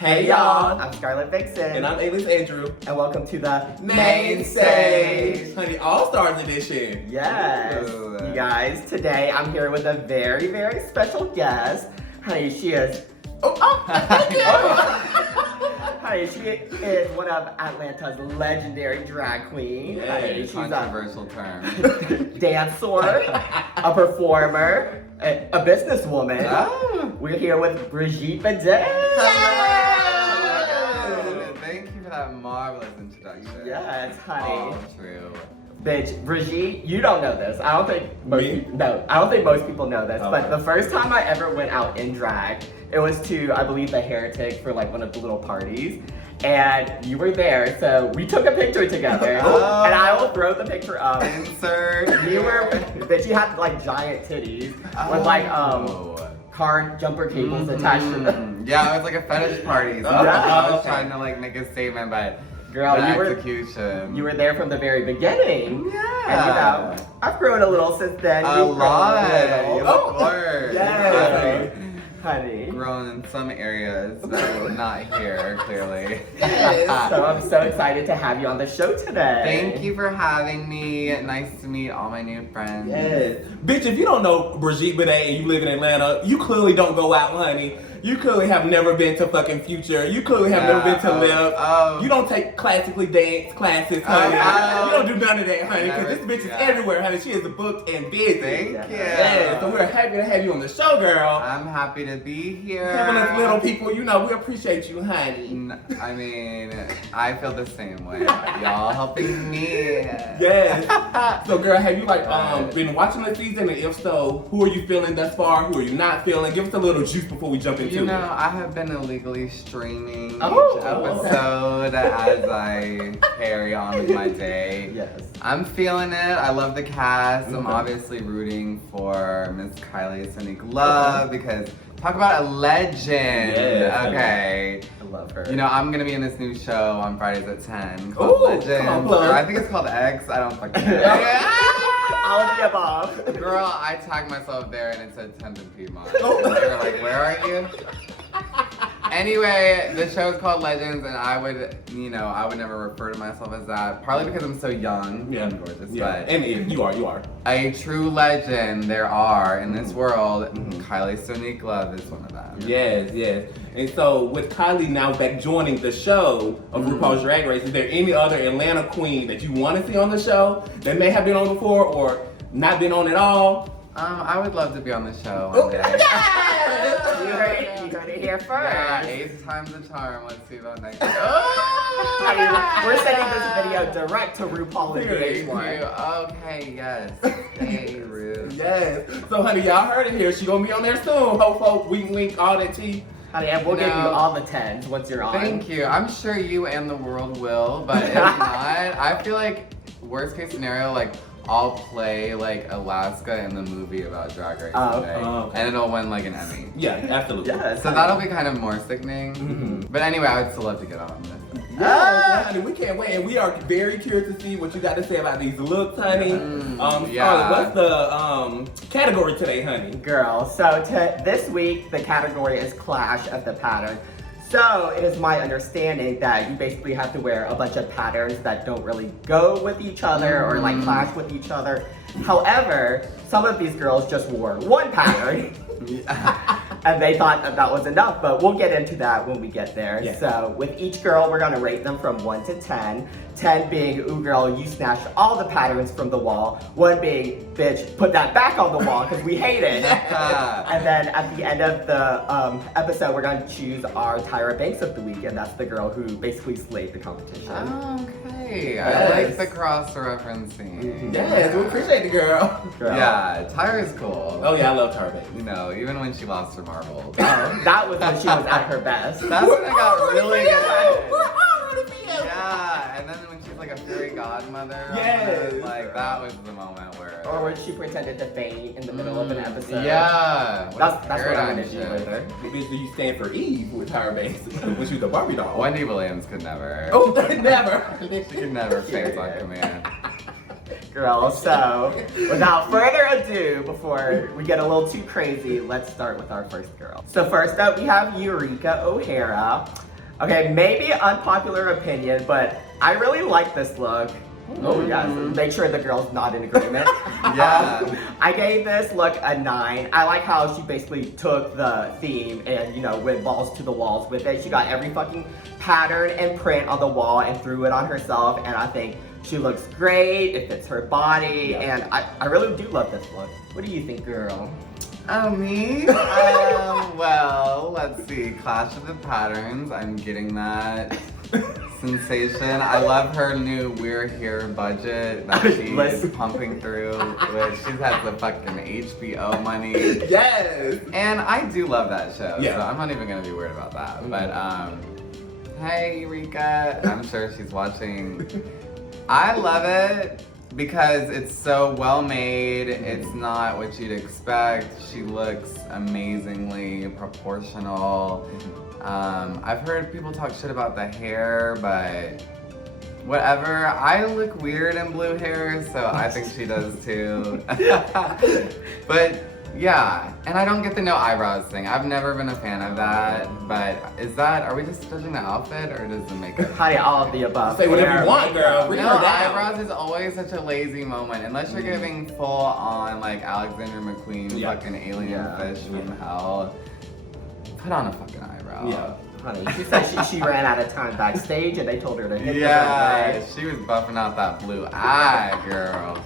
Hey y'all, I'm Scarlet Vixen. and I'm Alias Andrew. And welcome to the Main Stage, honey, All-Stars edition. Yes, Ooh. you guys, today I'm here with a very, very special guest. Honey, she is, honey, she is one of Atlanta's legendary drag queens. Yeah, Honey, she's Controversial term. a dancer, a performer, a businesswoman. Oh. We're here with Brigitte Bidet. Hello. Thank you for that marvelous introduction. Yes, honey. All true. Bitch, Brigitte, you don't know this. I don't think most Me? people, no, I don't think most people know this. Okay. But the first time I ever went out in drag, it was to, I believe, the Heretic for like one of the little parties. And you were there, so we took a picture together. Oh. And I will throw the picture up. Insert. You were, bitch, you had like giant titties with like car jumper cables attached to them. Yeah, it was like a fetish party. So Yeah. I was trying to like make a statement, but Girl, the you were execution. there from the very beginning. Yeah. And you know, I've grown a little since then. a You've grown lot. little. You look worse. Yes. Honey. Grown in some areas, but not here, clearly. So I'm so excited to have you on the show today. Thank you for having me. Nice to meet all my new friends. Yes. Bitch, if you don't know Brigitte Bidet and you live in Atlanta, you clearly don't go out, honey. You clearly have never been to fucking Future. You clearly have never been to Live. Oh. You don't take classically dance classes, honey. Oh. You don't do none of that, honey, because Never this bitch is do that. everywhere, honey. She is booked and busy. Thank Yeah. you. Yeah, so we're happy to have you on the show, girl. I'm happy to be here. Having us little people, you know, we appreciate you, honey. I mean, I feel the same way. Y'all helping me. Yes. So, girl, have you been watching the season? And if so, who are you feeling thus far? Who are you not feeling? Give us a little juice before we jump into You know, it. I have been illegally streaming Oh, each episode as I carry on with my day. Yes. I'm feeling it. I love the cast. I'm Okay. obviously rooting for Miss Kylie Sonique Love because talk about a legend. Yeah. Okay. I love her. You know, I'm gonna be in this new show on Fridays at 10 Ooh, called Legend. come on, plug. Or I think it's called X. I don't fucking know. All of the above. Girl, I tagged myself there and it said 10th and Piedmont. Oh. They were like, where are you? Anyway, the show is called Legends, and I would never refer to myself as that. Partly because I'm so young and gorgeous, Yeah. but And you are. a true legend there are in this world. Kylie Sonique Love is one of them. Yes. And so, with Kylie now back joining the show of RuPaul's Drag Race, is there any other Atlanta queen that you want to see on the show that may have been on before or not been on at all? I would love to be on the show one day. You heard it here first. Yeah, 8 times the charm. Let's see about next year. I mean, we're sending this video direct to RuPaul and Thank you. VH1. Okay, yes. Hey, Ru. Yes. So, honey, y'all heard it here. She gonna be on there soon. Hope, wink, wink, all that tea. Honey, and we'll give you No. all the 10s once you're on. Thank you. I'm sure you and the world will, but if not, I feel like worst case scenario, like I'll play like Alaska in the movie about Drag Race Oh, today, okay. and it'll win like an Emmy. Yeah, absolutely. Yes. So that'll be kind of more sickening. Mhm. But anyway, I would still love to get on this. Yes, honey, we can't wait, and we are very curious to see what you got to say about these looks, honey. Yeah. Scarlett, what's the category today, honey? Girl, so this week the category is Clash of the Pattern. So it is my understanding that you basically have to wear a bunch of patterns that don't really go with each other or like clash with each other. However, some of these girls just wore one pattern and they thought that was enough, but we'll get into that when we get there. Yeah. So with each girl, we're gonna rate them from 1 to 10. 10 being, ooh girl, you snatched all the patterns from the wall. 1 being, bitch, put that back on the wall because we hate it. And then at the end of the episode, we're gonna choose our Tyra Banks of the week, and that's the girl who basically slayed the competition. Okay, I Yes. like the cross-referencing. Yes, we appreciate the girl. Girl. Yeah, Tyra's cool. Oh yeah, I love her, baby. You know, even when she lost her marbles. That was when she was at her best. That's when I got really good at it. We're all rooting for you. Yeah, and then when she's like a fairy godmother, Yes. like that was the moment where. Or when she pretended to faint in the middle of an episode. Yeah, That's what I'm paradigm gonna do shift. later. Bitch, do you stand for Eve with Tyra Banks when she was a Barbie doll? Wendy Williams could never. Oh, never. She could never face on command. Girl, so without further ado, before we get a little too crazy, let's start with our first girl. So first up, we have Eureka O'Hara. Okay, maybe unpopular opinion, but I really like this look. Oh yes, make sure the girl's not in agreement. Yeah. I gave this look a 9. I like how she basically took the theme and, you know, went balls to the walls with it. She got every fucking pattern and print on the wall and threw it on herself, and I think she looks great, it fits her body, and I really do love this look. What do you think, girl? Oh, me? Well, let's see. Clash of the Patterns. I'm getting that sensation. I love her new We're Here budget that she's pumping through, which she has the fucking HBO money. Yes! And I do love that show, Yeah. so I'm not even gonna be weird about that. But, hey, Eureka. I'm sure she's watching. I love it because it's so well made. It's not what you'd expect. She looks amazingly proportional. I've heard people talk shit about the hair, but whatever. I look weird in blue hair, so I think she does too. But yeah, and I don't get the no eyebrows thing. I've never been a fan of that, but are we just judging the outfit or does the makeup? Honey, all of the above. Say whatever you want, girl. Bring No, her down. eyebrows is always such a lazy moment. Unless you're giving full on like Alexander McQueen, fucking alien fish from hell. Put on a fucking eyebrow. Yeah. Honey, she said she ran out of time backstage and they told her to hit Yeah, the she was buffing out that blue eye, girl.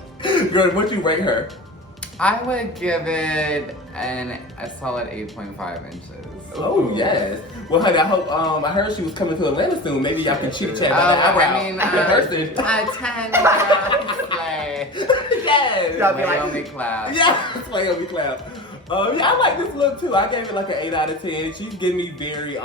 Girl, what'd you rate her? I would give it a solid 8.5 inches. Oh, yes. Well, honey, I hope, I heard she was coming to Atlanta soon. Maybe y'all can chit chat about that eyebrow. I mean, in person. a 10 slay. Yes. Y'all be like, Naomi clap. Yeah, that's why Naomi clap. Yeah, I like this look too. I gave it like an 8 out of 10. She's giving me very,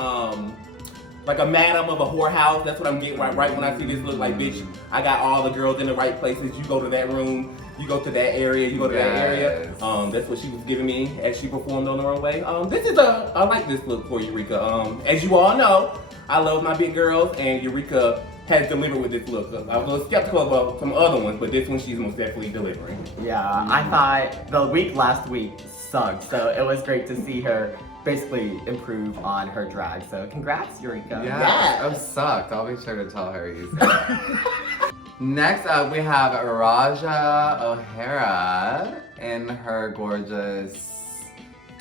like a madam of a whorehouse. That's what I'm getting right when I see this look. Like, bitch, I got all the girls in the right places. You go to that room, you go to that area, you go to that area. That's what she was giving me as she performed on the runway. I like this look for Eureka. As you all know, I love my big girls, and Eureka has delivered with this look. I was a little skeptical about some other ones, but this one she's most definitely delivering. Yeah, I thought the week last week sucked, so it was great to see her basically improve on her drag. So congrats, Eureka. Yeah, oh, sucked. I'll be sure to tell her you said that. Next up, we have Raja O'Hara in her gorgeous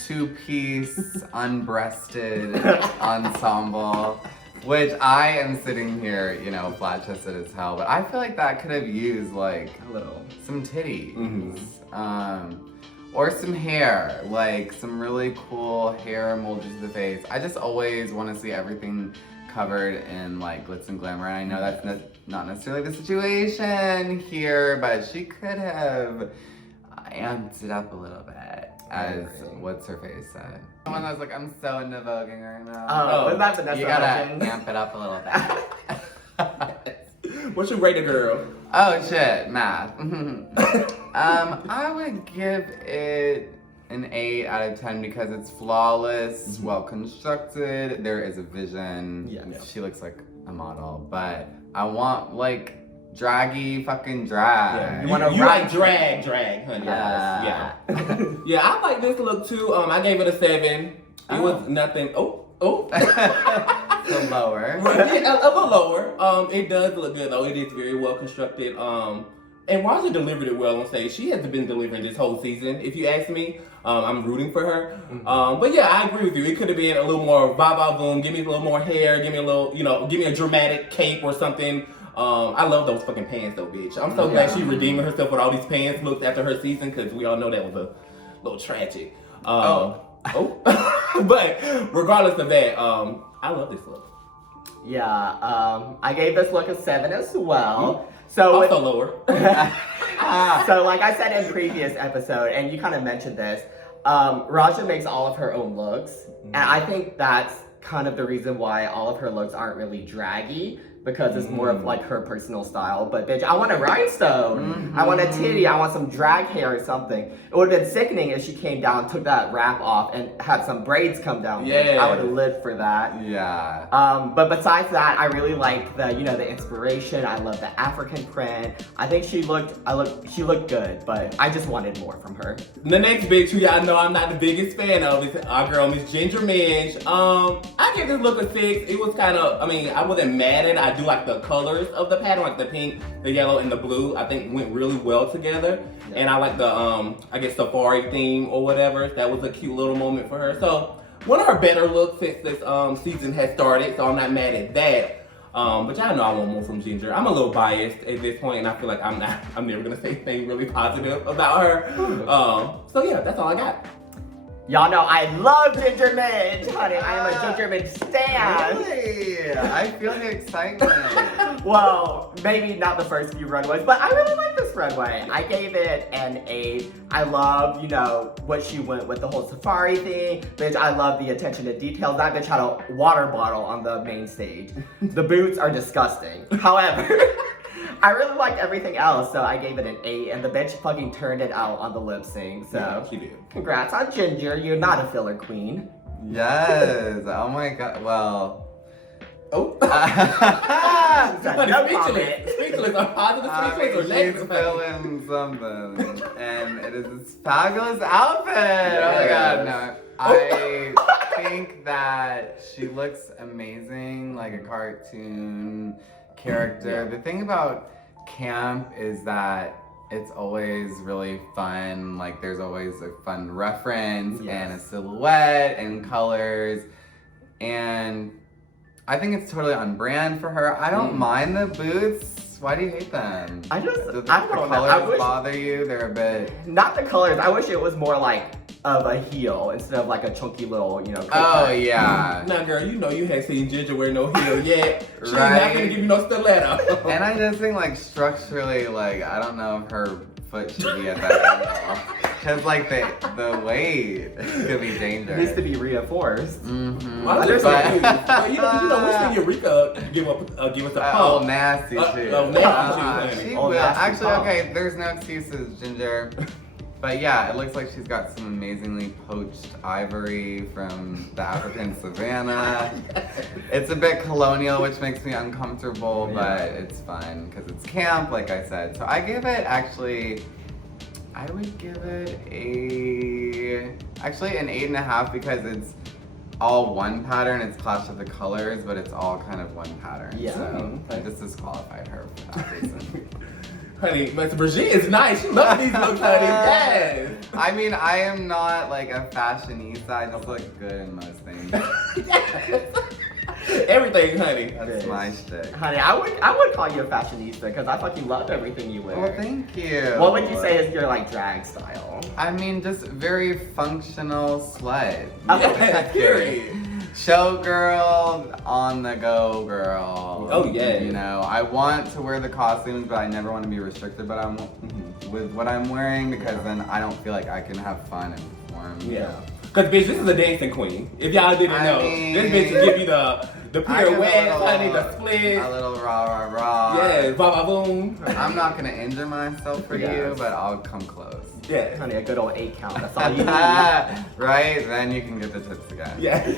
two-piece, unbreasted ensemble, which I am sitting here, you know, flat-chested as hell, but I feel like that could have used, like, some titties. Or some hair, like some really cool hair molded to the face. I just always want to see everything covered in like glitz and glamour, and I know that's not necessarily the situation here, but she could have amped it up a little bit, as what's her face said. Someone was like, I'm so into voguing right now. Oh, was that Vanessa? You gotta Hudgens? amp it up a little bit. What's your rated, girl? Oh shit, math. I would give it an 8 out of 10 because it's flawless, well constructed, there is a vision. Yes. She looks like a model, but I want like draggy fucking drag. Yeah. You like drag, honey. Yeah. Yeah, I like this look too. I gave it a 7. It was nothing. So lower. Yeah, a little lower. It does look good though. It is very well constructed. And Raja delivered it well on stage. She hasn't been delivering this whole season, if you ask me. I'm rooting for her. But yeah, I agree with you. It could have been a little more boom. Give me a little more hair. Give me a little, give me a dramatic cape or something. I love those fucking pants though, bitch. I'm so glad she redeeming herself with all these pants looks after her season, because we all know that was a little tragic. But regardless of that, I love this look. Yeah, I gave this look a 7 as well. So also lower. So like I said in previous episode, and you kind of mentioned this, Raja makes all of her own looks. And I think that's kind of the reason why all of her looks aren't really draggy, because it's more of like her personal style. But bitch, I want a rhinestone. I want a titty. I want some drag hair or something. It would have been sickening if she came down, took that wrap off, and had some braids come down. Yeah. I would have lived for that. Yeah. But besides that, I really like the, you know, the inspiration. I love the African print. I think she looked good, but I just wanted more from her. The next bitch who y'all know I'm not the biggest fan of is our girl, Miss Ginger Minj. I gave this look a 6. It was kind of, I mean, I wasn't mad at it. I do like the colors of the pattern, like the pink, the yellow, and the blue. I think went really well together. Yeah. And I like the, I guess, safari theme or whatever. That was a cute little moment for her. So one of her better looks since this season has started, so I'm not mad at that. But y'all know I want more from Ginger. I'm a little biased at this point, and I feel like I'm never gonna say anything really positive about her. So yeah, that's all I got. Y'all know I love Ginger Minj, honey. I am a Ginger Minj stan. Really? I feel the excitement. Well, maybe not the first few runways, but I really like this runway. I gave it an 8. I love, you know, what she went with the whole safari thing. Bitch, I love the attention to details. That bitch had a water bottle on the main stage. The boots are disgusting. However, I really liked everything else, so I gave it an 8, and the bitch fucking turned it out on the lip sync, so yeah, she did. Congrats on Ginger, you're not a filler queen. Yes. Oh my god. Well. Oh. No comment. Speechless. I'm positive speechless or She's negative. feeling something. And it is this fabulous outfit. Oh my god, no. I think that she looks amazing, like a cartoon character. Yeah. The thing about camp is that it's always really fun. Like there's always a fun reference and a silhouette and colors. And I think it's totally on brand for her. I don't mind the boots. Why do you hate them? I Do don't the know. colors bother you? They're a bit... Not the colors. I wish it was more like of a heel instead of like a chunky little, you know. Oh, yeah. Now, girl, you know you had seen Ginger wear no heel yet. She's Right. not gonna give you no stiletto. And I just think, like, structurally, like, I don't know if her foot should be at that angle. Because, like, the weight could be It dangerous. needs to be reinforced. Mm-hmm. Well, But- but you know, we'll see Eureka give us a Oh, pump. nasty too. Nasty too, She Oh, will. nasty Actually, pump. okay, there's no excuses, Ginger. But yeah, it looks like she's got some amazingly poached ivory from the African savannah. It's a bit colonial, which makes me uncomfortable, but it's fun because it's camp, like I said. So I give it, actually, I would give it actually an 8.5 because it's all one pattern. It's Clash of the Colors, but it's all kind of one pattern. Yeah. So I just disqualified her for that reason. Honey, but Brigitte is nice. She loves these looks, honey. Yes. I mean, I am not like a fashionista. I just look good in most things. Yes. Everything, honey. That's my shtick. Honey, I would call you a fashionista because I fucking love everything you wear. Well, thank you. What would you say is your like drag style? I mean, just very functional slut. Yes, period. Showgirl, on the go girl. Oh, yeah. You know, I want to wear the costumes, but I never want to be restricted. But with what I'm wearing because then I don't feel like I can have fun and perform. Yeah. Cause bitch, this is a dancing queen. If y'all didn't know, this bitch will give you the pirouette, honey, the split. A little rah rah rah. Yeah, ba ba boom. I'm not gonna injure myself for Yes. you, but I'll come close. Yeah, Honey, a good old 8 count. That's all you need. Right? Then you can get the tips again. yeah.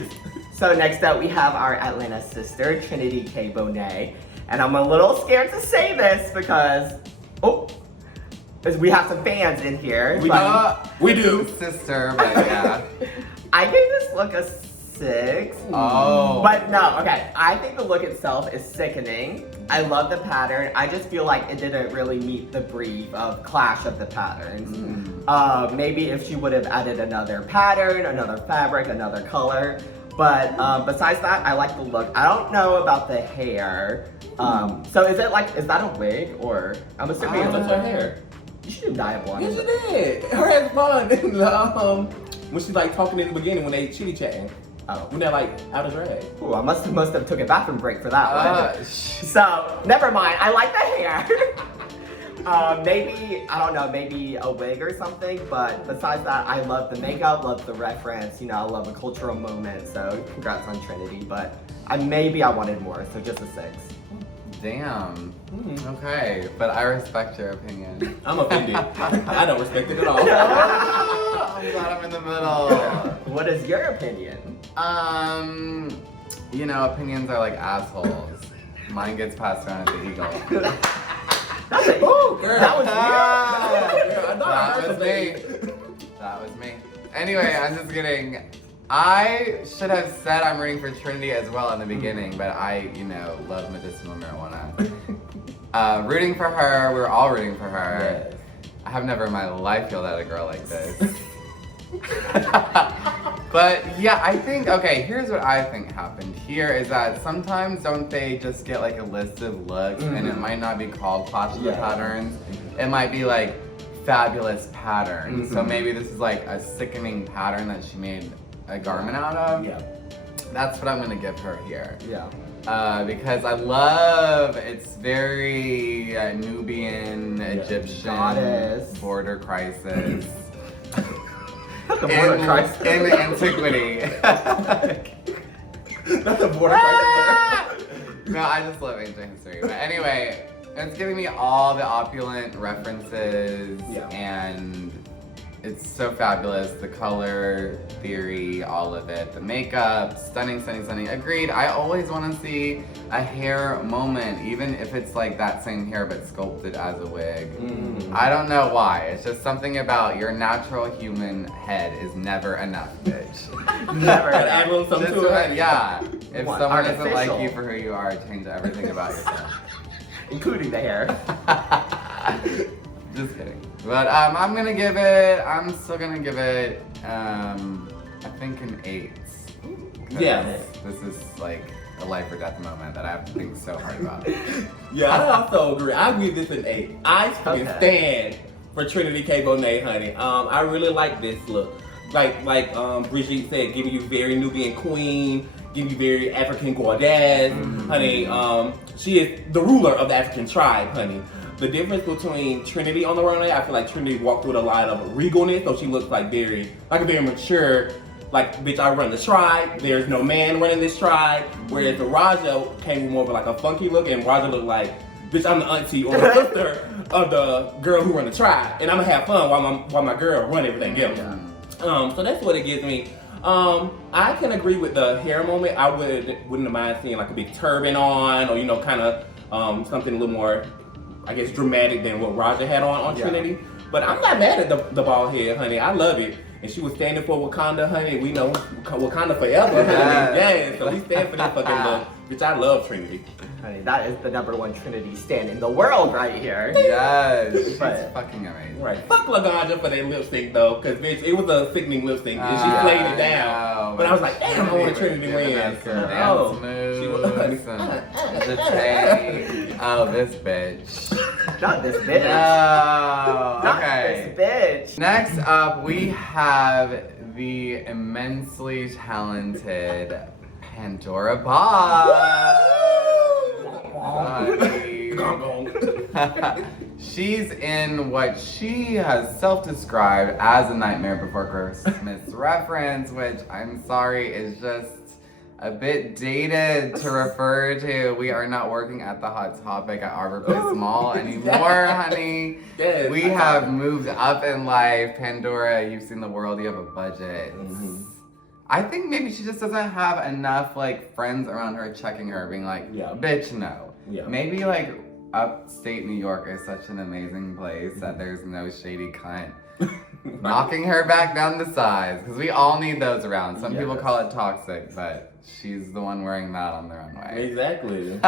So next up we have our Atlanta sister, Trinity K. Bonet. And I'm a little scared to say this because, we have some fans in here. We do. Sister, but yeah. I gave this look a 6. Oh. But no, okay. I think the look itself is sickening. I love the pattern. I just feel like it didn't really meet the brief of Clash of the Patterns. Maybe if she would have added another pattern, another fabric, another color. But besides that, I like the look. I don't know about the hair. So is that a wig or? I'm assuming it's What's her hair? She didn't dye it blonde. Yes, she did. Her hair's blonde. When she's like talking in the beginning when they chitty chatting. Oh. When they're like out of drag. Ooh, I must have took a bathroom break for that one. So never mind. I like the hair. Maybe I don't know. Maybe a wig or something. But besides that, I love the makeup. Love the reference. You know, I love a cultural moment. So congrats on Trinity. But maybe I wanted more. So just a 6. Damn. Mhm. Okay, but I respect your opinion. I'm offended. I don't respect it at all. I'm glad I'm in the middle. What is your opinion? You know, opinions are like assholes. Mine gets passed around at the Eagle. Ooh, girl. That was That was me. That was me. Anyway, I'm just kidding. I should have said I'm rooting for Trinity as well in the beginning, but I, you know, love medicinal marijuana. Rooting for her, we're all rooting for her. Yes. I have never in my life yelled at a girl like this. But yeah, I think, okay, here's what I think happened here is that sometimes don't they just get like a list of looks and it might not be called Clash of the Patterns. It might be like fabulous patterns. So maybe this is like a sickening pattern that she made a garment out of. Yeah. That's what I'm gonna give her here. Yeah. Because I love, it's very Nubian, Egyptian, Goddess. border crisis. The border crisis. In antiquity. That's a border crisis. No, I just love ancient history. But anyway, it's giving me all the opulent references and it's so fabulous. The color theory, all of it. The makeup, stunning, stunning, stunning. Agreed. I always want to see a hair moment, even if it's like that same hair but sculpted as a wig. I don't know why. It's just something about your natural human head is never enough, bitch. Never. Gotta add a little something to it. Yeah. If What, someone doesn't artificial? like you for who you are, change everything about yourself. Including the hair. Just kidding. But I'm still gonna give it, I think an 8. Yeah. This is like a life or death moment that I have to think so hard about. Yeah, I also agree. I give this an 8. I can stand for Trinity K. Bonet, honey. I really like this look. Like Brigitte said, giving you very Nubian queen, giving you very African goddess, honey. She is the ruler of the African tribe, honey. The difference between Trinity on the runway, I feel like Trinity walked with a lot of regalness, so she looks like a very mature, like, bitch, I run the tribe. There's no man running this tribe. Whereas the Raja came with more of like a funky look, and Raja looked like, bitch, I'm the auntie or the sister of the girl who run the tribe, and I'm gonna have fun while my girl run everything else. So that's what it gives me. I can agree with the hair moment. I wouldn't have mind seeing like a big turban on, or kind of something a little more, I guess, dramatic than what Raja had on Trinity. But I'm not mad at the bald head, honey. I love it. And she was standing for Wakanda, honey. We know Wakanda forever, honey. Yes, so we stand for that fucking look. Bitch, I love Trinity. Honey, that is the #1 Trinity stand in the world right here. Yes, she's But- fucking amazing. Right. Fuck Laganja for their lip sync though, because bitch, it was a sickening lip sync and she played it down. But I was like, damn, I want Trinity to win. Dance Oh, she was moves and the chain. Oh, this bitch. Not this bitch. No. Not Okay. this bitch. Next up, we have the immensely talented Pandora Bob. She's in what she has self-described as a Nightmare Before Christmas reference, which I'm sorry is just a bit dated to refer to. We are not working at the Hot Topic at Arbor Place Mall anymore, honey. Yes. We have moved up in life. Pandora, you've seen the world, you have a budget. I think maybe she just doesn't have enough like friends around her checking her, being like, bitch, no. Yeah. Maybe like upstate New York is such an amazing place that there's no shady cunt knocking her back down to size, because we all need those around. Some people call it toxic, but she's the one wearing that on the runway. Exactly.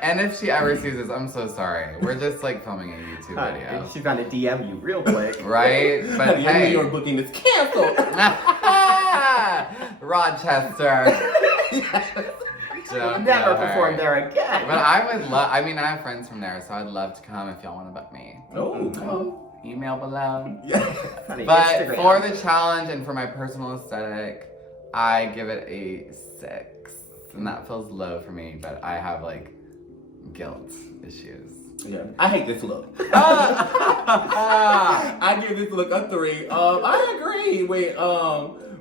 And if she ever sees this, I'm so sorry. We're just like filming a YouTube video. She's gonna DM you real quick. Right? But Your New hey. York booking is canceled. Rochester. Never perform there again. But I would love, I mean, I have friends from there, so I'd love to come if y'all want to book me. Oh, come. Email below. Honey, But Instagram. for the challenge and for my personal aesthetic, I give it a 6. And that feels low for me, but I have like guilt issues. Yeah. I hate this look. I give this look a 3. I agree with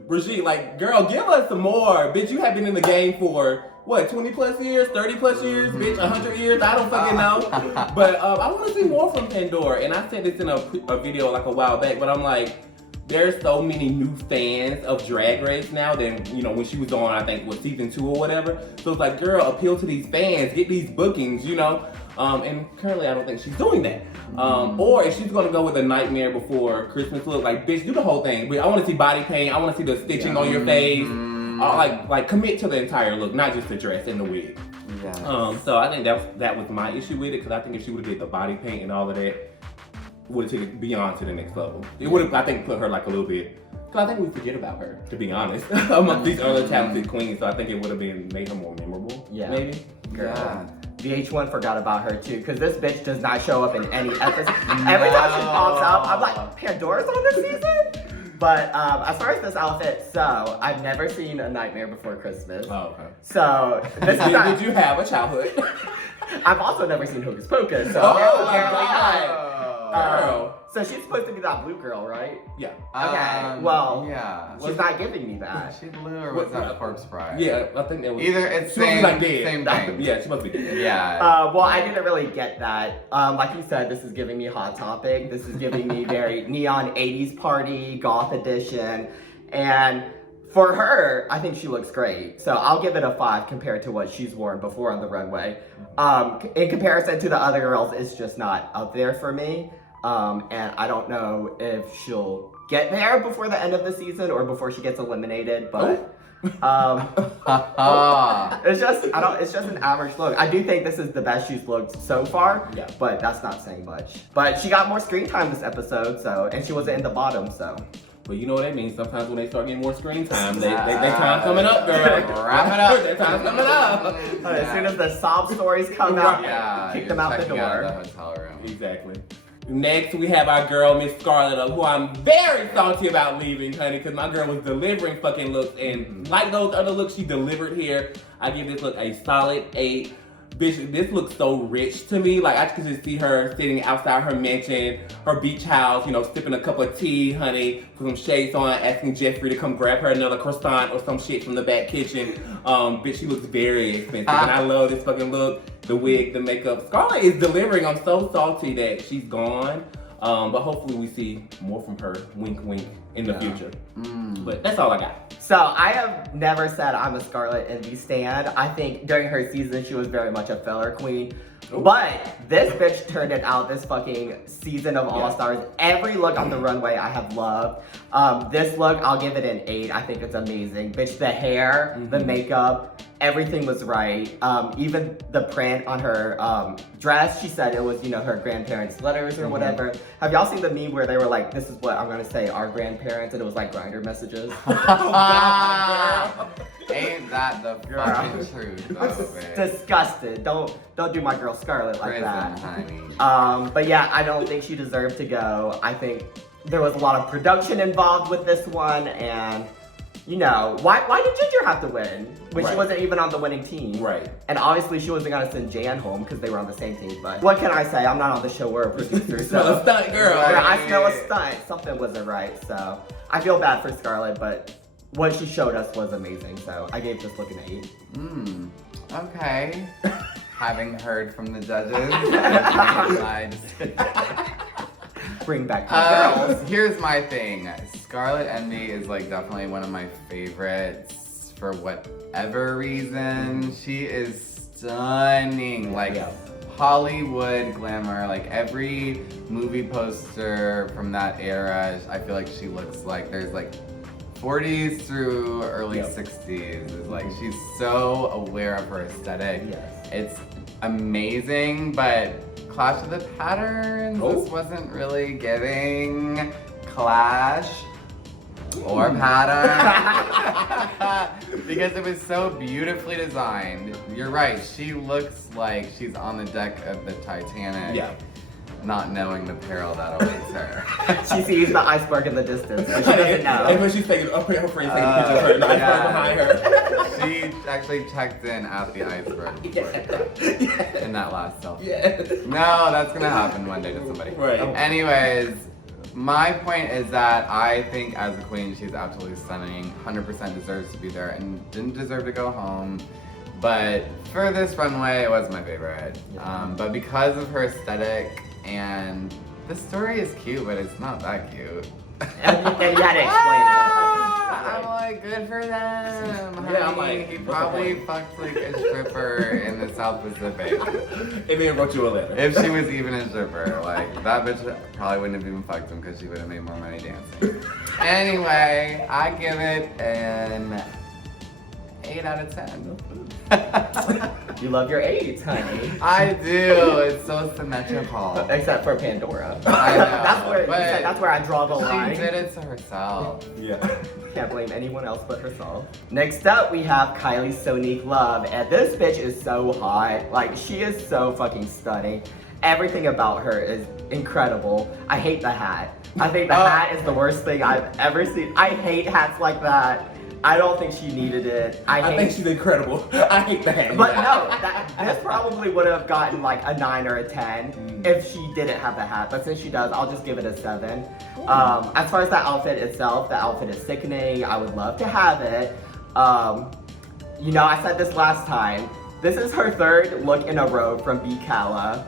Brigitte, like, girl, give us some more. Bitch, you have been in the game for, what, 20 plus years, 30 plus years, bitch, 100 years? I don't fucking know. But I want to see more from Pandora. And I said this in a video like a while back, but I'm like, there's so many new fans of Drag Race now than, you know, when she was on, I think, season 2 or whatever. So it's like, girl, appeal to these fans, get these bookings, you know? And currently, I don't think she's doing that. Or if she's gonna go with a Nightmare Before Christmas look, like, bitch, do the whole thing. But I want to see body paint. I want to see the stitching on your face. Like commit to the entire look, not just the dress and the wig. Yes. So I think that was my issue with it, because I think if she would have did the body paint and all of that, would have taken it beyond to the next level. It would have, I think, put her like a little bit. Cause I think we forget about her, to be honest, among these other talented queens. So I think it would have made her more memorable. Yeah. Maybe. Girl. Yeah. VH1 forgot about her too, because this bitch does not show up in any episode. Every time she pops up, I'm like, Pandora's on this season? But as far as this outfit, so I've never seen A Nightmare Before Christmas. Oh, okay. So this is Did you have a childhood? I've also never seen Hocus Pocus. So apparently not. So she's supposed to be that blue girl, right? Yeah. Okay. Well, yeah. she's not giving me that. Was she blue or was that Corpse Bride? Yeah, I think that was. Either it's same, like same thing. Yeah, she must be dead. Yeah. Well, I didn't really get that. Like you said, this is giving me Hot Topic. This is giving me very neon 80s party, goth edition. And for her, I think she looks great. So I'll give it a 5 compared to what she's worn before on the runway. In comparison to the other girls, it's just not up there for me. And I don't know if she'll get there before the end of the season or before she gets eliminated, but it's just an average look. I do think this is the best she's looked so far, yeah, but that's not saying much. But she got more screen time this episode, and she wasn't in the bottom, so. But you know what that means. Sometimes when they start getting more screen time, they time coming up, girl. Wrap it up. Their time's coming up. As soon as the sob stories come out, kick them out the door. Out of the hotel room. Exactly. Next, we have our girl, Miss Scarlet, who I'm very salty about leaving, honey, because my girl was delivering fucking looks, and like those other looks she delivered here, I give this look a solid 8. Bitch, this looks so rich to me. Like, I could just see her sitting outside her mansion, her beach house, you know, sipping a cup of tea, honey, with some shades on, asking Jeffrey to come grab her another croissant or some shit from the back kitchen. Bitch, she looks very expensive, and I love this fucking look. The wig, the makeup. Scarlet is delivering. I'm so salty that she's gone. But hopefully we see more from her, wink wink, in the future. But that's all I got. So I have never said I'm a Scarlet Envy stan. I think during her season she was very much a filler queen. Ooh. But this bitch turned it out this fucking season of All Stars. Every look on the runway I have loved. This look, I'll give it an 8. I think it's amazing. Bitch, the hair, the makeup, everything was right. Even the print on her dress, she said it was, you know, her grandparents' letters or whatever. Have y'all seen the meme where they were like, this is what I'm gonna say, our grandparents, and it was like Grindr messages? Ain't that the fucking truth, though, Disgusted. Don't do my girl Scarlet like that. Honey. But yeah, I don't think she deserved to go. I think there was a lot of production involved with this one, and you know, why did Ginger have to win when she wasn't even on the winning team? Right. And obviously she wasn't gonna send Jan home because they were on the same team. But what can I say? I'm not on the show. We're a producer. You smell a stunt, girl. Yeah, I smell a stunt. Something wasn't right. So I feel bad for Scarlet, but what she showed us was amazing. So I gave this look an 8. Okay. Having heard from the judges, bring back the girls. Here's my thing. Scarlet Envy is like definitely one of my favorites for whatever reason. She is stunning. Like Hollywood glamour. Like every movie poster from that era, I feel like she looks like there's like 40s through early 60s. It's like she's so aware of her aesthetic. It's amazing, but Clash of the Patterns, this wasn't really giving clash or pattern because it was so beautifully designed. You're right, she looks like she's on the deck of the Titanic. Not knowing the peril that awaits her. She sees the iceberg in the distance, but she doesn't know. And when she's taking her friend's taking pictures of her, the iceberg behind her. She actually checked in at the iceberg in that last selfie. No, that's gonna happen one day to somebody. Right. Anyways, My point is that I think as a queen, she's absolutely stunning. 100% deserves to be there and didn't deserve to go home. But for this runway, it was my favorite. But because of her aesthetic and the story is cute, but it's not that cute. And you had to explain it. I'm like, good for them. Yeah, I'm honey. like, He what's the probably point? fucked like a stripper in the South Pacific. And then wrote you a letter. If she was even a stripper, like that bitch probably wouldn't have even fucked him because she would have made more money dancing. Anyway, I give it an 8 out of 10. You love your 8s, honey. I do. It's so symmetrical. Except for Pandora. I know, that's where I draw the line. She did it to herself. Yeah. Can't blame anyone else but herself. Next up, we have Kylie Sonique Love, and this bitch is so hot. Like, she is so fucking stunning. Everything about her is incredible. I hate the hat. I think the hat is the worst thing I've ever seen. I hate hats like that. I don't think she needed it. I think she's incredible. I hate the hat. But no, this probably would have gotten like a 9 or a 10 if she didn't have the hat. But since she does, I'll just give it a 7. As far as the outfit itself, the outfit is sickening. I would love to have it. You know, I said this last time. This is her 3rd look in a row from B. Calla.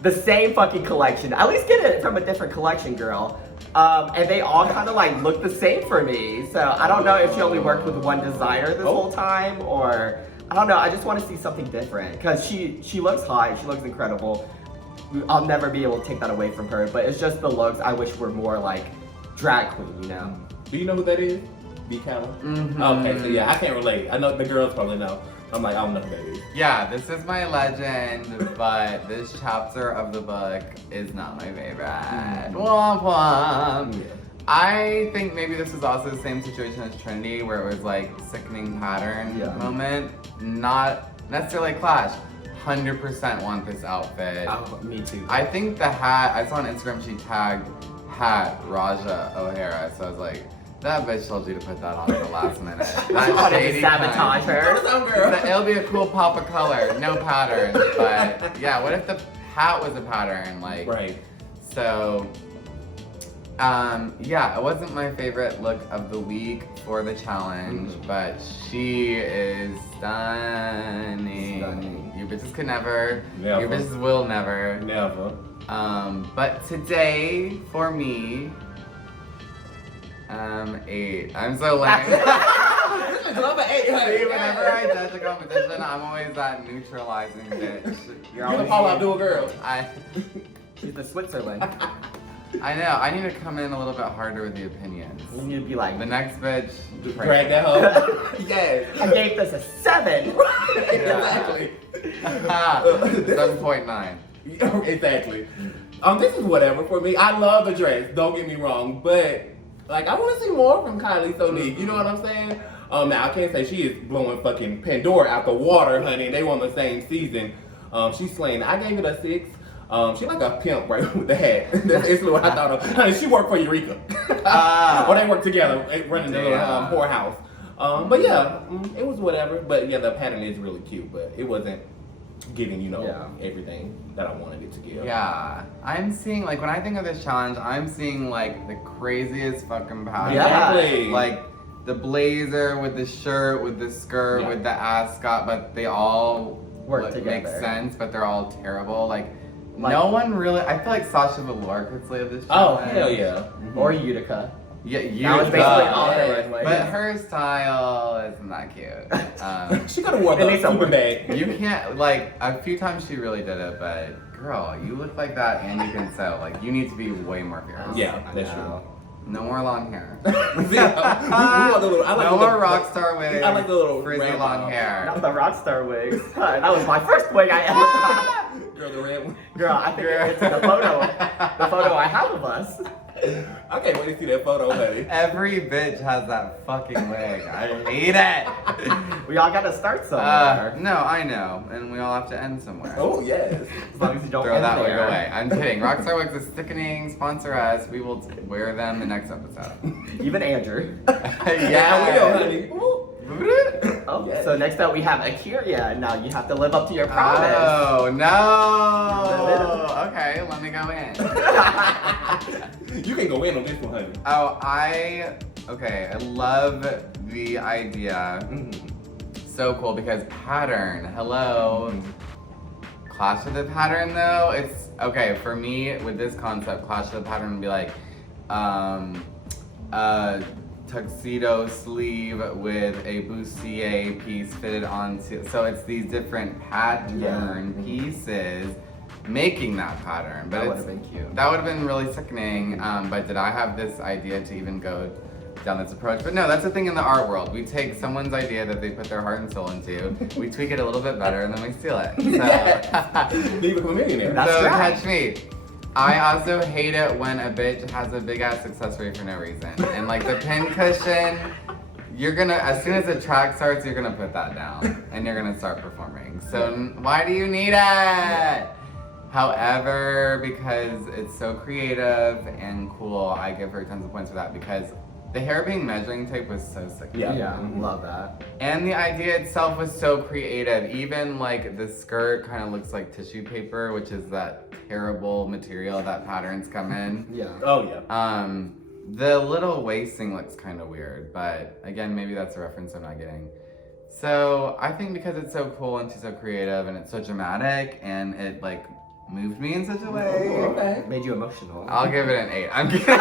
The same fucking collection. At least get it from a different collection, girl. And they all kind of like look the same for me. So I don't know if she only worked with one designer this whole time, or I don't know. I just want to see something different because she looks hot. She looks incredible. I'll never be able to take that away from her. But it's just the looks I wish were more like drag queen, you know? Do you know who that is? B. Calla? Mm-hmm. Okay, so yeah, I can't relate. I know the girls probably know. I'm like, I don't know who that is. Yeah, this is my legend, but this chapter of the book is not my favorite. Womp womp. Yeah. I think maybe this is also the same situation as Trinity, where it was like sickening pattern moment. Not necessarily clash. 100% want this outfit. Oh, me too. I think the hat, I saw on Instagram she tagged hat Raja O'Hara, so I was like, that bitch told you to put that on at the last minute. That shady sabotage her. It'll be a cool pop of color, no pattern. But yeah, what if the hat was a pattern? Like, Right. So, yeah, it wasn't my favorite look of the week for the challenge, but she is stunning. You bitches could never. Never. You bitches will never. Never. But today, for me, 8. I'm so lame. Love an 8, honey. See, whenever I judge a competition, I'm always that neutralizing bitch. You're the Paul Abdul girl. She's the Switzerland. I know. I need to come in a little bit harder with the opinions. You need to be like, The next bitch. Drag that hoe. Yes. I gave this a 7. Exactly. 7.9. Exactly. This is whatever for me. I love the dress. Don't get me wrong, but like I want to see more from Kylie Sonique. You know what I'm saying? Now I can't say she is blowing fucking Pandora out the water, honey. They won the same season. She's slaying. I gave it a 6. She like a pimp, right, with the hat. That's basically what I thought of. Honey, she worked for Eureka. Or they worked together, running the little whorehouse. But yeah, it was whatever. But yeah, the pattern is really cute, but it wasn't giving, you know, everything that I wanted it to give. Yeah. I'm seeing, like, when I think of this challenge, I'm seeing, like, the craziest fucking pattern. Exactly. Like, the blazer with the shirt, with the skirt, with the ascot, but they all Work together. make sense, but they're all terrible. Like, no one really, I feel like Sasha Velour could slay this challenge. Oh, hell yeah. Or Utica. Yeah, you. That was basically all her runway. But her style isn't that cute. She could have worn the super bag. You can't, like, a few times she really did it, but girl, you look like that and you can sew. Like, you need to be way more fierce. Yeah, that's true. No more long hair. We want the little, I like No the more little, rock star wigs. I like the little frizzy red long one. hair. Not the Rockstar wigs. That was my first wig I ever got. Girl, the red one. Girl, I think it's the photo I have of us. I can't wait to see that photo, honey. Every bitch has that fucking wig. I hate it. We all gotta start somewhere. No, I know, and we all have to end somewhere. Oh, yes. As long as you don't Throw end that wig there. away. I'm kidding. Rockstar Wigs is sickening. Sponsor us. We will wear them the next episode. Even Andrew. Yeah, we know, honey. Ooh. Oh, Yes. so next up we have Akira. Now you have to live up to your promise. Oh, no. Okay, let me go in. You can go in on this one, honey. Oh, I love the idea. So cool because pattern, hello. Clash of the pattern though, it's, okay, for me with this concept, clash of the pattern would be like, tuxedo sleeve with a bustier piece fitted onto, so it's these different pattern pieces making that pattern. But that would have been cute. That would have been really sickening, but did I have this idea to even go down this approach? But no, that's the thing in the art world. We take someone's idea that they put their heart and soul into, we tweak it a little bit better, and then we steal it. So, You become a millionaire. That's so right. catch me. I also hate it when a bitch has a big ass accessory for no reason. And like the pin cushion, you're gonna, as soon as the track starts, you're gonna put that down and you're gonna start performing. So why do you need it? However, because it's so creative and cool, I give her tons of points for that because the hair being measuring tape was so sick. Yeah, love that. And the idea itself was so creative. Even like the skirt kind of looks like tissue paper, which is that terrible material that patterns come in. Yeah. Oh yeah. The little waisting looks kind of weird, but again, maybe that's a reference I'm not getting. So I think because it's so cool and she's so creative and it's so dramatic and it like moved me in such a way. Okay. Made you emotional. I'll give it an 8. I'm kidding.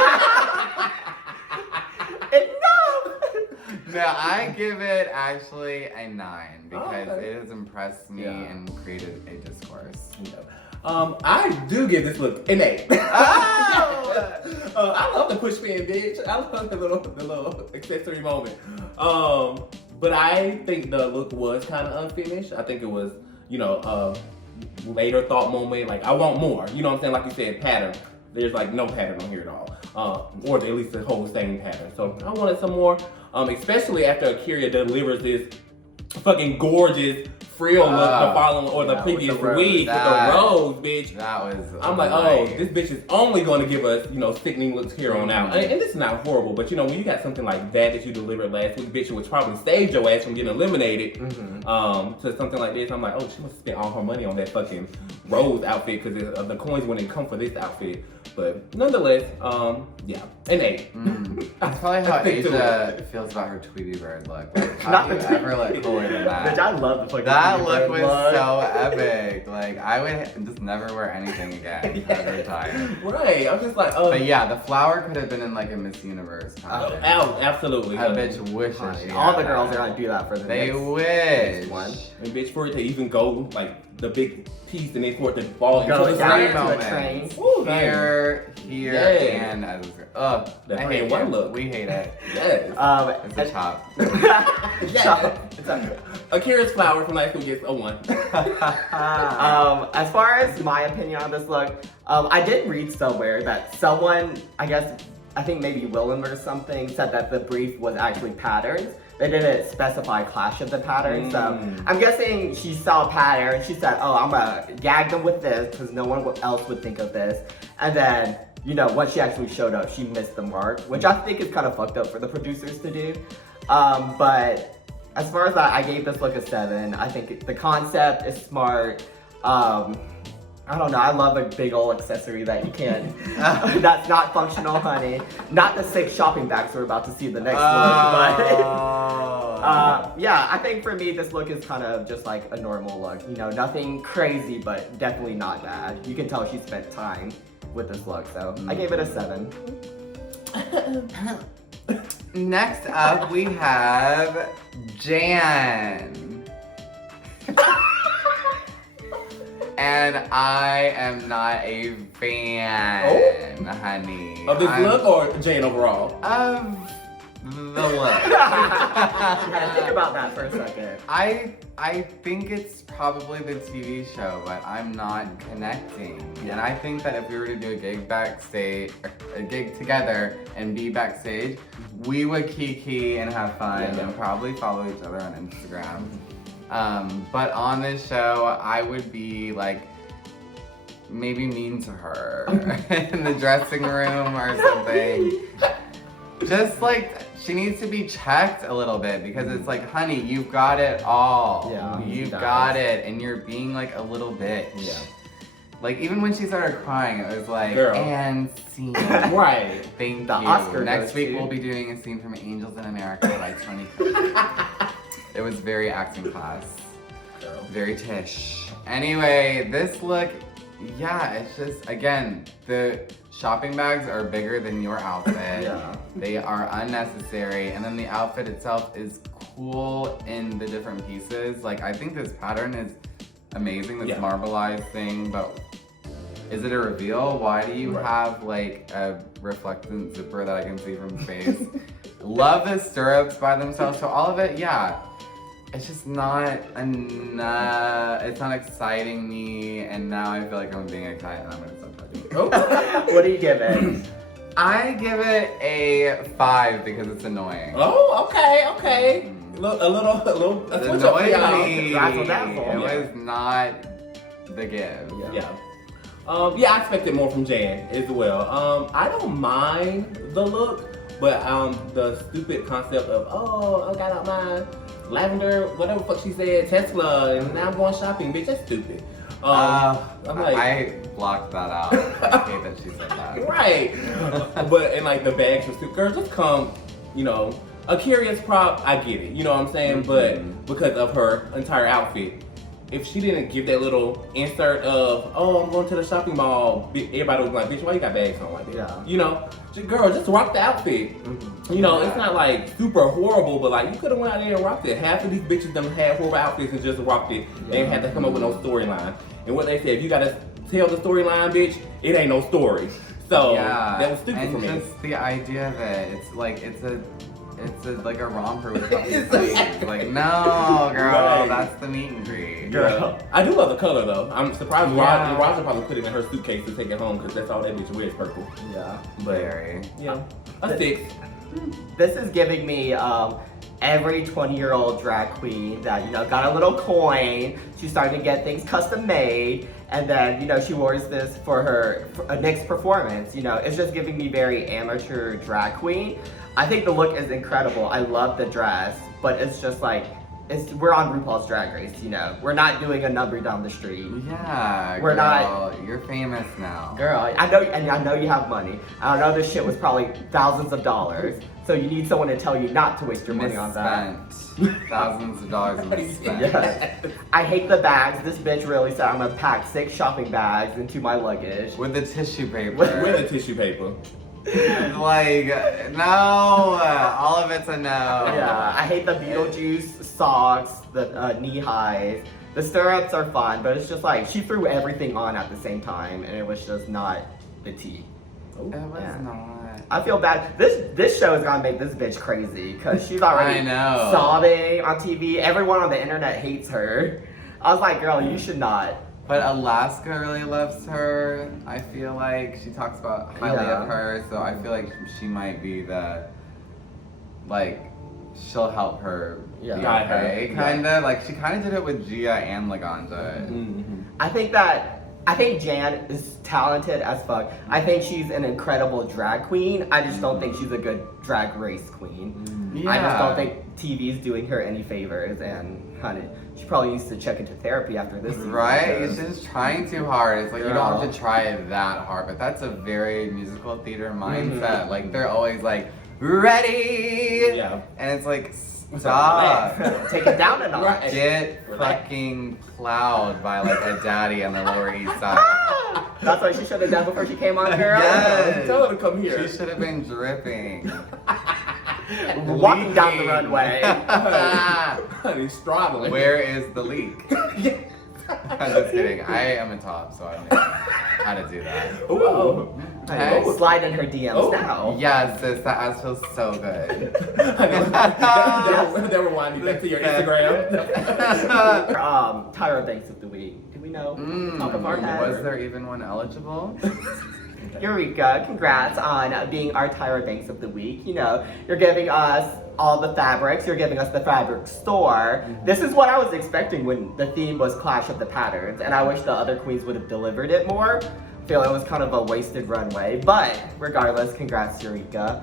No, I give it actually a 9 because Okay. it has impressed me and created a discourse. I do give this look an 8. I love the push pin, bitch. I love the little accessory moment. But I think the look was kind of unfinished. I think it was, later thought moment. Like I want more. You know what I'm saying? Like you said, pattern. There's like no pattern on here at all, or at least the whole same pattern. So I wanted some more, especially after Akira delivers this fucking gorgeous frill look the following or the previous week with the rose, bitch. That was. I'm like, oh, this bitch is only going to give us, sickening looks here on out. And this is not horrible, but when you got something like that you delivered last week, bitch, which probably saved your ass from getting eliminated, to something like this, I'm like, oh, she must have spent all her money on that fucking rose outfit because the coins wouldn't come for this outfit. But nonetheless, an 8. That's probably how Asia feels about her Tweety Bird look. Like, how do you ever look cooler than that? Bitch, I love the fucking That Tweety look Bird was so epic. Like, I would just never wear anything again every time. Right, I'm just like, oh. But yeah, the flower could have been in like a Miss Universe pattern. Absolutely. A bitch wishes she All had the girls that. are gonna do that for the They next wish. one. And bitch, for it to even go like the big piece and then for it to fall into Go the down Three into a moments. train. Woo, Here, Yeah. and I That hate fucking one it. look. We hate it. Yes. It's a chop. Yes. It's okay. Akira's flower from last week gets a 1. As far as my opinion on this look, I did read somewhere that someone, I think maybe Willem or something, said that the brief was actually patterns. They didn't specify clash of the patterns, so I'm guessing she saw a pattern. She said, "Oh, I'm gonna gag them with this because no one else would think of this." And then, once she actually showed up, she missed the mark, which I think is kind of fucked up for the producers to do. But as far as that, I gave this look a 7. I think the concept is smart. I don't know, I love a big old accessory that you can't, that's not functional, honey. Not the 6 shopping bags we're about to see in the next look, but yeah, I think for me this look is kind of just like a normal look. Nothing crazy, but definitely not bad. You can tell she spent time with this look, so I gave it a 7. Next up, we have Jan. And I am not a fan, honey. Of this look or Jane overall? Of the look. You gotta think about that for a second. I think it's probably the TV show, but I'm not connecting. And I think that if we were to do a gig together and be backstage, we would kiki and have fun and probably follow each other on Instagram. But on this show, I would be like, maybe mean to her in the dressing room or something. just like, she needs to be checked a little bit because it's like, honey, you've got it all. Yeah, You've got it, and you're being like a little bitch. Yeah. Like, even when she started crying, it was like, Girl. and scene. Right. Thank The you. Oscar Next goes week, to- we'll be doing a scene from Angels in America by Trinity. It was very acting class. Girl. Very Tish. Anyway, this look, yeah, it's just, again, the shopping bags are bigger than your outfit. Yeah. They are unnecessary. And then the outfit itself is cool in the different pieces. Like, I think this pattern is amazing, this Yeah. marbleized thing, but is it a reveal? Why do you Right. have like a reflectant zipper that I can see from space? Love the stirrups by themselves. So all of it, yeah. It's just not enough. It's not exciting me, and now I feel like I'm being excited and I'm gonna stop talking. Oh. What do you give it? I give it a 5 because it's annoying. Oh, okay. A little. It switch up for annoyed y'all. me. Razzle dazzle. It Yeah. was not the give. Yeah. Yeah, I expected more from Jan as well. I don't mind the look, but the stupid concept of, oh, I got out my lavender, whatever the fuck she said, Tesla, and now I'm going shopping, bitch, that's stupid. I'm like, I blocked that out. I hate that she said that. right. But, and like the bags were stupid. Girl, just come, you know, a curious prop, I get it, you know what I'm saying? But because of her entire outfit, if she didn't give that little insert of, oh, I'm going to the shopping mall, everybody would be like, bitch, why you got bags on like that? Yeah. You know, girl, just rock the outfit. You know, it's not like super horrible, but like you could have went out there and rocked it. Half of these bitches done had horrible outfits and just rocked it. They didn't have to come up with no storyline. And what they said, if you gotta tell the storyline, bitch, it ain't no story. So that was stupid for me. And just the idea of it, it's like like a romper with puppy It's sleeves. Like, no, girl, Right. that's the meet and greet. Girl. I do love the color though. I'm surprised Yeah. Roger probably put it in her suitcase to take it home because that's all that bitch wears, purple. Yeah. Very. Yeah, a 6. This is giving me every 20-year-old drag queen that, you know, got a little coin. She's starting to get things custom made. And then, you know, she wears this for her next performance. You know, it's just giving me very amateur drag queen. I think the look is incredible. I love the dress, but it's just like, we're on RuPaul's Drag Race, you know. We're not doing a number down the street. Yeah, We're girl, you're famous now. Girl, I know you have money. I know this shit was probably thousands of dollars. So you need someone to tell you not to waste your money on that. Misspent. Thousands of dollars misspent. Yes. I hate the bags. This bitch really said I'm gonna pack 6 shopping bags into my luggage. With the tissue paper. With the tissue paper. Like, no, all of it's a no. Yeah, I hate the Beetlejuice socks, the knee highs. The stirrups are fun, but it's just like she threw everything on at the same time, and it was just not the tea. It was Yeah. not. I feel bad. This show is gonna make this bitch crazy because she's already I know. sobbing on TV. Everyone on the internet hates her. I was like, girl, you should not. But Alaska really loves her. I feel like she talks about highly Yeah. of her, so I feel like she might be the, like, she'll help her Yeah. be Guide her. okay, kinda. Like, she kinda did it with Gia and Laganja. I think Jan is talented as fuck. I think she's an incredible drag queen. I just don't think she's a good drag race queen. Yeah. I just don't think TV's doing her any favors, and honey, she probably needs to check into therapy after this season. Right? because- She's trying too hard. It's like, you don't Girl. have to try that hard, but that's a very musical theater mindset. Like, they're always like, ready! Yeah. And it's like, stop. Take it down a notch. Right. Get fucking plowed by like a daddy on the Lower East Side. That's what she should have done before she came on, girl. Yes. Tell her to come here. She should have been dripping. Walking down the Leaking. runway. Honey, straddling. Where is the leak? Yeah. I'm just kidding. I am a top, so I know how to do that. Ooh. Okay. Slide in her DMs Oh. now. Yes, sis, that ass feels so good. They'll rewind you back to your Instagram. Tyra Banks of the week. Do we know? Top of our head? Was there even one eligible? Eureka, congrats on being our Tyra Banks of the week. You know, you're giving us all the fabrics, you're giving us the fabric store. This is what I was expecting when the theme was Clash of the Patterns, and I wish the other queens would have delivered it more. I feel it was kind of a wasted runway, but regardless, congrats, Eureka.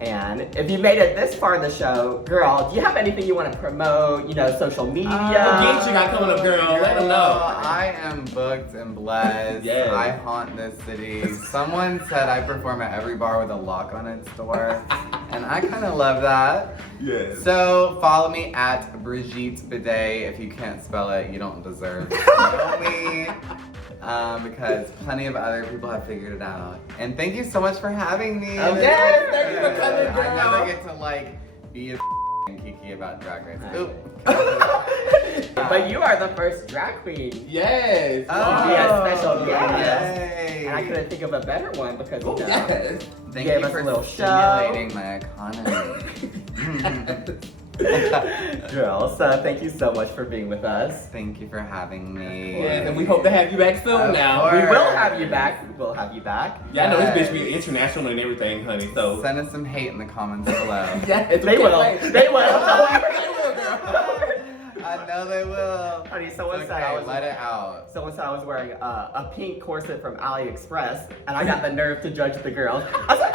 And if you made it this far in the show, girl, do you have anything you want to promote? You know, social media? What gigs you got coming up, girl? Let them know. I am booked and blessed. Yes. I haunt this city. Someone said I perform at every bar with a lock on its door. And I kind of love that. Yes. So follow me at Brigitte Bidet. If you can't spell it, you don't deserve to know me. Because plenty of other people have figured it out. And thank you so much for having me. Yes, thank you for coming, girl. I never get to like be a kiki about Drag Race. Oop. But you are the first drag queen. Yes. Oh, Yeah, special guest. Yay. And I couldn't think of a better one because you Oh, know, yes. Thank gave you us for a little stimulating my economy. girl. So thank you so much for being with us. Thank you for having me. Yes, and we hope to have you back soon Of now. course. We will have you back. We will have you back. Yeah, I know this bitch be international and everything, honey. So Send us some hate in the comments below. yes, They will. They will. I know they will. Honey, someone Okay, said I was let it out. Someone said I was wearing a pink corset from AliExpress, and I got the nerve to judge the girls. I was like,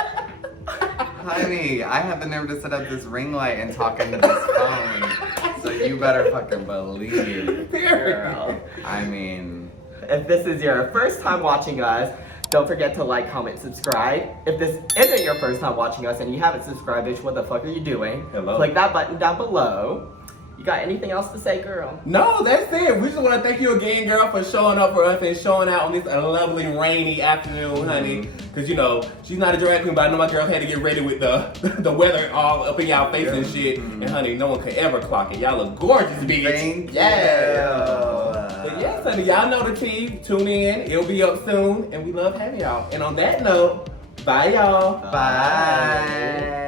Honey, I have the nerve to set up this ring light and talk into this phone. So you better fucking believe. girl. I mean, If this is your first time watching us, don't forget to like, comment, subscribe. If this isn't your first time watching us and you haven't subscribed, bitch, what the fuck are you doing? Hello. Click that button down below. You got anything else to say, girl? No, that's it. We just want to thank you again, girl, for showing up for us and showing out on this lovely rainy afternoon, honey. Because, you know, she's not a drag queen, but I know my girls had to get ready with the weather all up in y'all face and shit. And, honey, no one could ever clock it. Y'all look gorgeous, bitch. thank Yeah. you. But yes, honey, y'all know the team. Tune in. It'll be up soon. And we love having y'all. And on that note, bye, y'all. Bye.